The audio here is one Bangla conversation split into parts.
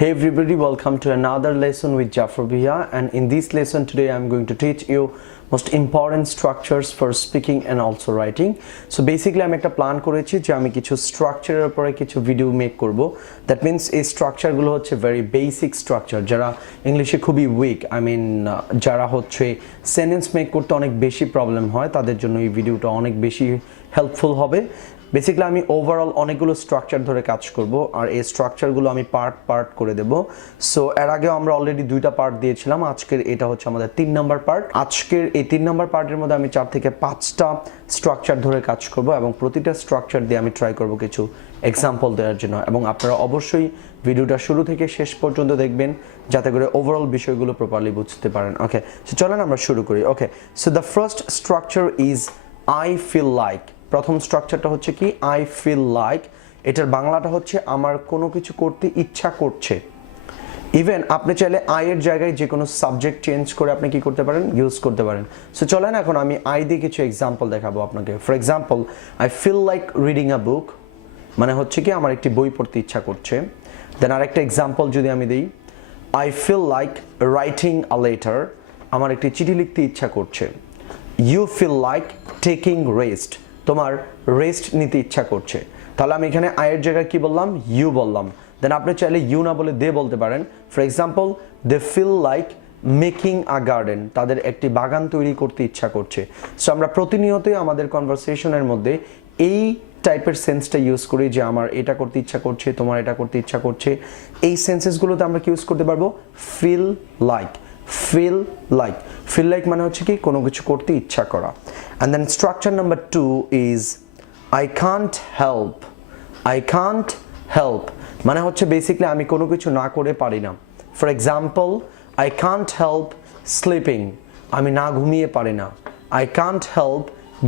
Hey everybody, welcome to another lesson with Jafar Bhaiya, and in this lesson today I'm going to teach you most important structures for speaking and also writing. So basically আমি একটা প্ল্যান করেছি যে আমি কিছু স্ট্রাকচারের উপরে কিছু ভিডিও মেক করব। দ্যাট মিন্স এই স্ট্রাকচারগুলো হচ্ছে ভেরি বেসিক স্ট্রাকচার, যারা ইংলিশে খুবই উইক, যারা হচ্ছে সেন্টেন্স মেক করতে অনেক বেশি প্রবলেম হয়, তাদের জন্য এই ভিডিওটা অনেক বেশি হেল্পফুল হবে। বেসিক্যালি আমি ওভারঅল অনেকগুলো স্ট্রাকচার ধরে কাজ করব, আর এই স্ট্রাকচারগুলো আমি পার্ট করে দেব। সো এর আগেও আমরা অলরেডি দুইটা পার্ট দিয়েছিলাম, আজকের এটা হচ্ছে আমাদের 3 নাম্বার পার্ট। আজকের এই 3 নাম্বার পার্টের মধ্যে আমি 4 থেকে 5টা স্ট্রাকচার ধরে কাজ করব, এবং প্রতিটা স্ট্রাকচার দিয়ে আমি ট্রাই করব কিছু এক্সাম্পল দেওয়ার জন্য। এবং আপনারা অবশ্যই ভিডিওটা শুরু থেকে শেষ পর্যন্ত দেখবেন, যাতে করে ওভারঅল বিষয়গুলো প্রপারলি বুঝতে পারেন। ওকে, সো চলেন আমরা শুরু করি। Okay, so the first structure is I feel like. প্রথম স্ট্রাকচারটা হচ্ছে কি আই ফিল লাইক। এটার বাংলাটা হচ্ছে আমার কোনো কিছু করতে ইচ্ছা করছে। ইভেন আপনি চাইলে আই এর জায়গায় যে কোনো সাবজেক্ট চেঞ্জ করে আপনি কি করতে পারেন, ইউজ করতে পারেন। সো চলেন এখন আমি আই দিয়ে কিছু এক্সাম্পল দেখাবো আপনাকে। For example, I feel like reading a book, মানে হচ্ছে কি আমার একটি বই পড়তে ইচ্ছা করছে। দেন আরেকটা এক্সাম্পল যদি আমি দিই, I feel like writing a letter, আমার একটি চিঠি লিখতে ইচ্ছা করছে। You feel like taking rest, তোমার রেস্ট নিতে ইচ্ছা করছে। তাহলে আমি এখানে আয়ের জায়গায় কি বললাম, ইউ বললাম। দেন আপনি চাইলে ইউ না বলে দে বলতে পারেন। For example, they feel like making a garden, তাদের একটি বাগান তৈরি করতে ইচ্ছা করছে। সো আমরা প্রতিনিয়তই আমাদের কনভারসেশনের মধ্যে এই টাইপের সেন্সটা ইউজ করি, যে আমার এটা করতে ইচ্ছা করছে, তোমার এটা করতে ইচ্ছা করছে। এই সেন্সেসগুলোতে আমরা কি ইউজ করতে পারবো, feel like. Feel like, feel like মানে হচ্ছে কি কোনো কিছু করতে ইচ্ছা করা। And then structure number 2 is I can't help. I can't help মানে হচ্ছে বেসিক্যালি আমি কোনো কিছু না করে পারি না। For example, I can't help sleeping, আমি না ঘুমিয়ে পারি না। I can't help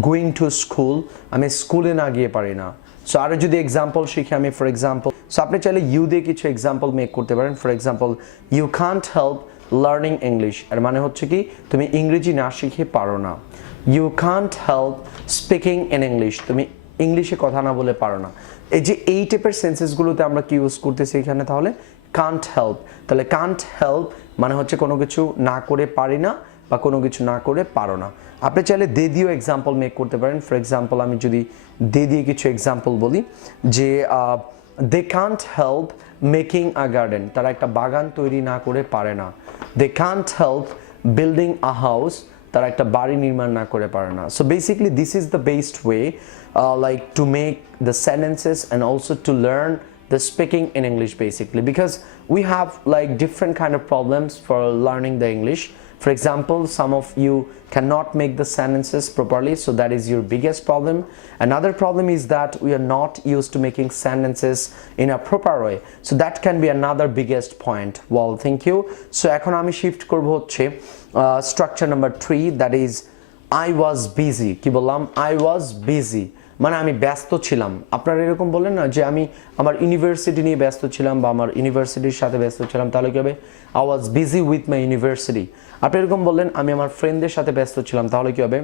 going to school, আমি স্কুলে না গিয়ে পারি না। সো আরও যদি এক্সাম্পল শিখি আমি, ফর এক্সাম্পল, সো আপনি চাইলে ইউ দিয়ে কিছু এক্সাম্পল মেক করতে পারেন। For example, you can't help learning English, এর মানে হচ্ছে কি তুমি ইংরেজি না শিখে পারো না। You can't help speaking in English, তুমি ইংলিশে কথা না বলে পারো না। এই যে এই টাইপের সেন্সেসগুলোতে আমরা কি ইউজ করতেছি এখানে, তাহলে কান্ট হেল্প। তাহলে কান্ট হেল্প মানে হচ্ছে কোনো কিছু না করে পারি না, বা কোনো কিছু না করে পারো না। আপনি চাইলে দে দিয়েও এক্সাম্পল মেক করতে পারেন। ফর এক্সাম্পল, আমি যদি দে দিয়ে কিছু এক্সাম্পল বলি, যে they can't help making a garden, তারা একটা বাগান তৈরি না করে পারে না। They can't help building a house, তারা একটা বাড়ি নির্মাণ না করে পারে না। So basically this is the best way like to make the sentences and also to learn the speaking in English, basically, because we have like different kind of problems for learning the English. For example, some of you cannot make the sentences properly, so that is your biggest problem. Another problem is that we are not used to making sentences in a proper way, so that can be another biggest point. Well, thank you. So এখন আমি শিফট করব হচ্ছে structure number 3, that is I was busy. কি বললাম, I was busy মানে আমি ব্যস্ত ছিলাম। আপনারা এরকম বলেন না যে আমি আমার ইউনিভার্সিটি নিয়ে ব্যস্ত ছিলাম, বা আমার ইউনিভার্সিটির সাথে ব্যস্ত ছিলাম, তাহলে কি হবে, I was busy with my university. আপনি এরকম বললেন আমি আমার ফ্রেন্ডদের সাথে ব্যস্ত ছিলাম, তাহলে কি হবে,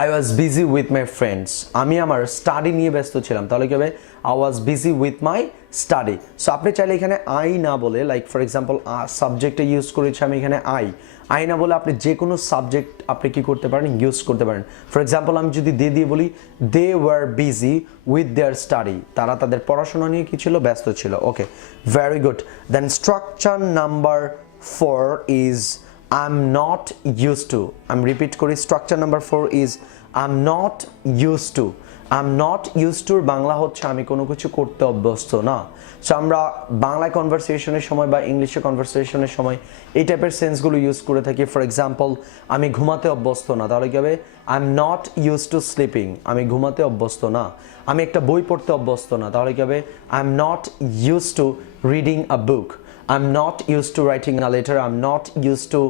I was busy with my friends. আমি আমার স্টাডি নিয়ে ব্যস্ত ছিলাম, তাহলে কি হবে, I was busy with my study. So আপনি চাইলে এখানে আই না বলে, লাইক ফর এক্সাম্পল সাবজেক্টে ইউজ করেছি আমি এখানে আই না বলে আপনি যে কোনো সাবজেক্ট আপনি কি করতে পারেন, ইউজ করতে পারেন। ফর এক্সাম্পল, আমি যদি দে দিয়ে বলি, they were busy with their study, তারা তাদের পড়াশোনা নিয়ে কি ছিল, ব্যস্ত ছিল। Okay, very good. Then structure number 4 is I'm not used to. I'm repeat করি, structure number 4 is I'm not used to. I'm not used to Bangla হচ্ছে আমি কোনো কিছু করতে অভ্যস্ত না। সো আমরা বাংলায় কনভারসেশনের সময় বা ইংলিশে কনভারসেশনের সময় এই টাইপের সেন্সগুলো ইউজ করে থাকি। ফর এক্সাম্পল, আমি ঘুমাতে অভ্যস্ত না, তাহলে কি হবে, I am not use to sleeping, আমি ঘুমাতে অভ্যস্ত না। আমি একটা বই পড়তে অভ্যস্ত না, তাহলে কি হবে, I am not use to reading a book. I'm not used to writing a letter. I'm not used to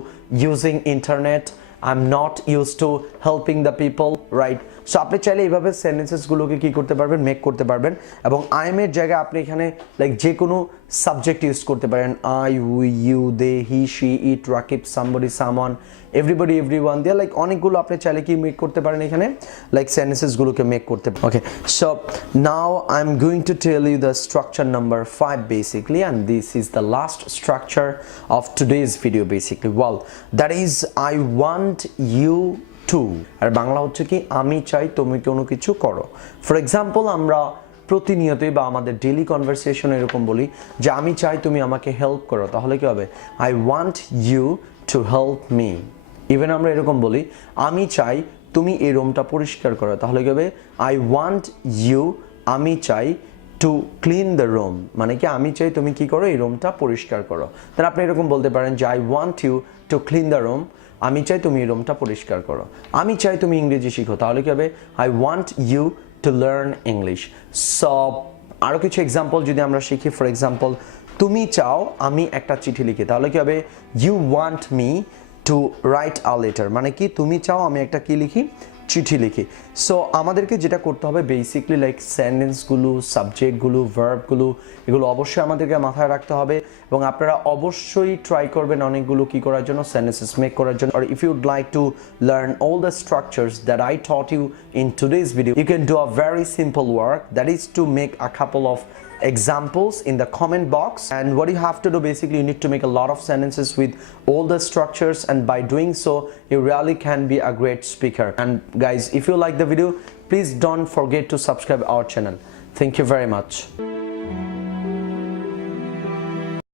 using internet. I'm not used to helping the people, right? So আপনি চাইলে এইভাবে সেন্টেন্সেসগুলোকে কি করতে পারবেন, মেক করতে পারবেন। এবং আই এম এর জায়গায় আপনি এখানে লাইক যে কোনো সাবজেক্ট ইউজ করতে পারেন, I, we, you, they, he, she, it, Rakib, somebody, someone, everybody, everyone দিয়ে লাইক অনেকগুলো আপনি চাইলে কি মেক করতে পারেন এখানে, লাইক সেন্টেন্সেসগুলোকে মেক করতে পারেন। Okay, so now I am going to tell you the structure number 5 basically, and this is the last structure of today's video basically. Well, that is I want you to, আর বাংলা হচ্ছে কি আমি চাই তুমি কোনো কিছু করো। ফর এক্সাম্পল, আমরা প্রতিনিয়তই বা আমাদের ডেইলি কনভারসেশন এরকম বলি যে আমি চাই তুমি আমাকে হেল্প করো, তাহলে কি হবে, I want you to help me. Even আমরা এরকম বলি আমি চাই তুমি এই রুমটা পরিষ্কার করো, তাহলে কি হবে, আই ওয়ান্ট ইউ, আমি চাই, টু ক্লিন দ্য রুম, মানে কি আমি চাই তুমি কি করো, এই রুমটা পরিষ্কার করো। তাহলে আপনি এরকম বলতে পারেন যে I want you to clean the room, আমি চাই তুমি এই রুমটা পরিষ্কার করো। আমি চাই তুমি ইংরেজি শিখো, তাহলে কি হবে, I want you to learn English. So আরও কিছু এক্সাম্পল যদি আমরা শিখি, ফর এক্সাম্পল, তুমি চাও আমি একটা চিঠি লিখি, তাহলে কি হবে, you want me to write a letter, মানে কি তুমি চাও আমি একটা কি লিখি, চিঠি লিখি। সো আমাদেরকে যেটা করতে হবে বেসিকলি লাইক সেন্টেন্সগুলো, সাবজেক্টগুলো, ভার্বগুলো, এগুলো অবশ্যই আমাদেরকে মাথায় রাখতে হবে। এবং আপনারা অবশ্যই ট্রাই করবেন অনেকগুলো কি করার জন্য, সেন্টেন্সেস মেক করার জন্য। আর if you would like to learn all the structures that I taught you in today's video, you can do a very simple work, that is to make a couple of examples in the comment box. And what you have to do basically, you need to make a lot of sentences with all the structures, and by doing so you really can be a great speaker. And guys, if you like the video, please don't forget to subscribe our channel. Thank you very much.